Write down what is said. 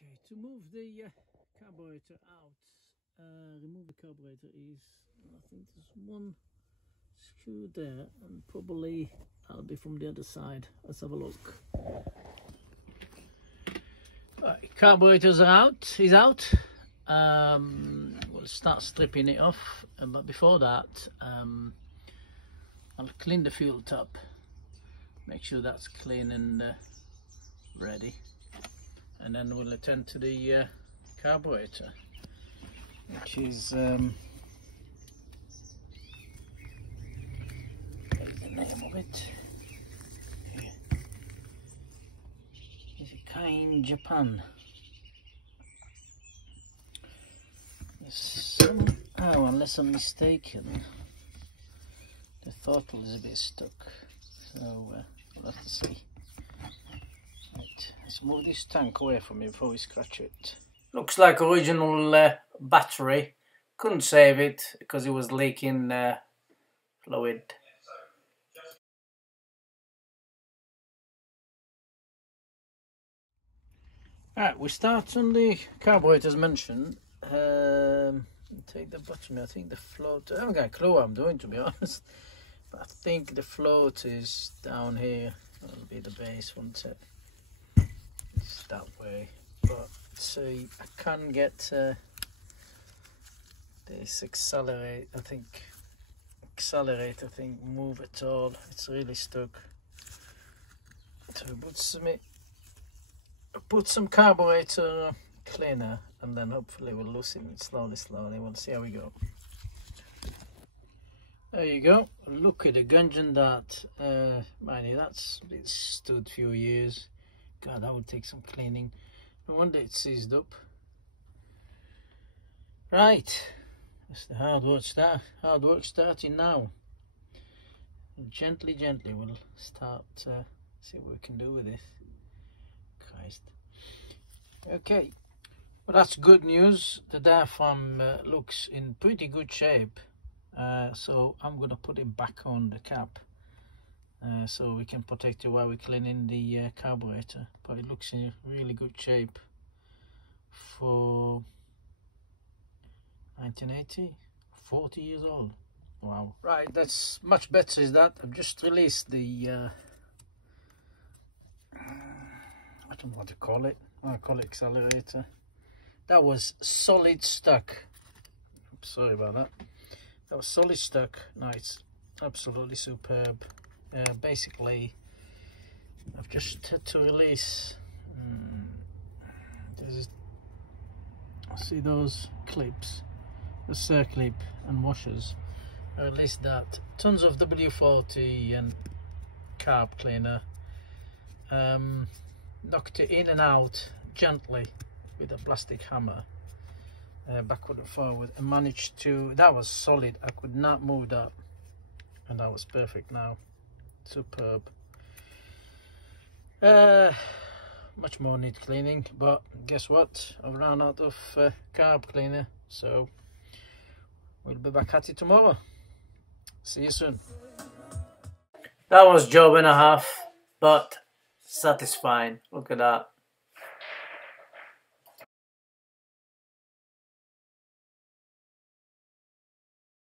Okay, to move the carburetor out, remove the carburetor is, I think there's one screw there, and probably I'll be from the other side. Let's have a look. Right, carburetors are out, is out. We'll start stripping it off, but before that, I'll clean the fuel tap, make sure that's clean and ready, and then we'll attend to the carburetor, which is the name of it. Is it Kain Japan? Somehow, unless I'm mistaken, the throttle is a bit stuck, so we'll have to see. Right, let's move this tank away from me before we scratch it. Looks like original battery. Couldn't save it because it was leaking fluid. Right, we start on the carburetor as mentioned. Take the button. I think the float, I haven't got a clue what I'm doing, to be honest, but I think the float is down here. That'll be the base, won't it? It's that way, but see, I can get this accelerate, I think move at all. It's really stuck. So put some carburetor cleaner, and then hopefully we'll loosen it slowly. We'll see how we go. There you go. Look at the gunge on that. Mind you, that's been stood a few years. God, that would take some cleaning. No wonder it's seized up. Right, that's the hard work starting now. Gently we'll start see what we can do with this. Christ. Okay, well, that's good news. The diaphragm looks in pretty good shape, so I'm going to put it back on the cap so we can protect it while we're cleaning the carburetor. But it looks in really good shape for 1980, 40 years old. Wow. Right, that's much better. Is that I've just released the I don't know what to call it. I call it accelerator. That was solid stuck. Sorry about that. That was solid stuck. No, it's absolutely superb. Basically, I've just had to release. See those clips, the circlip and washers. I released that. Tons of W40 and carb cleaner. Knocked it in and out gently with a plastic hammer, backward and forward, and managed to, that was solid. I could not move that, and that was perfect now. Superb. Much more need cleaning, but guess what, I've run out of carb cleaner, so we'll be back at it tomorrow. See you soon. That was job and a half, but satisfying. Look at that.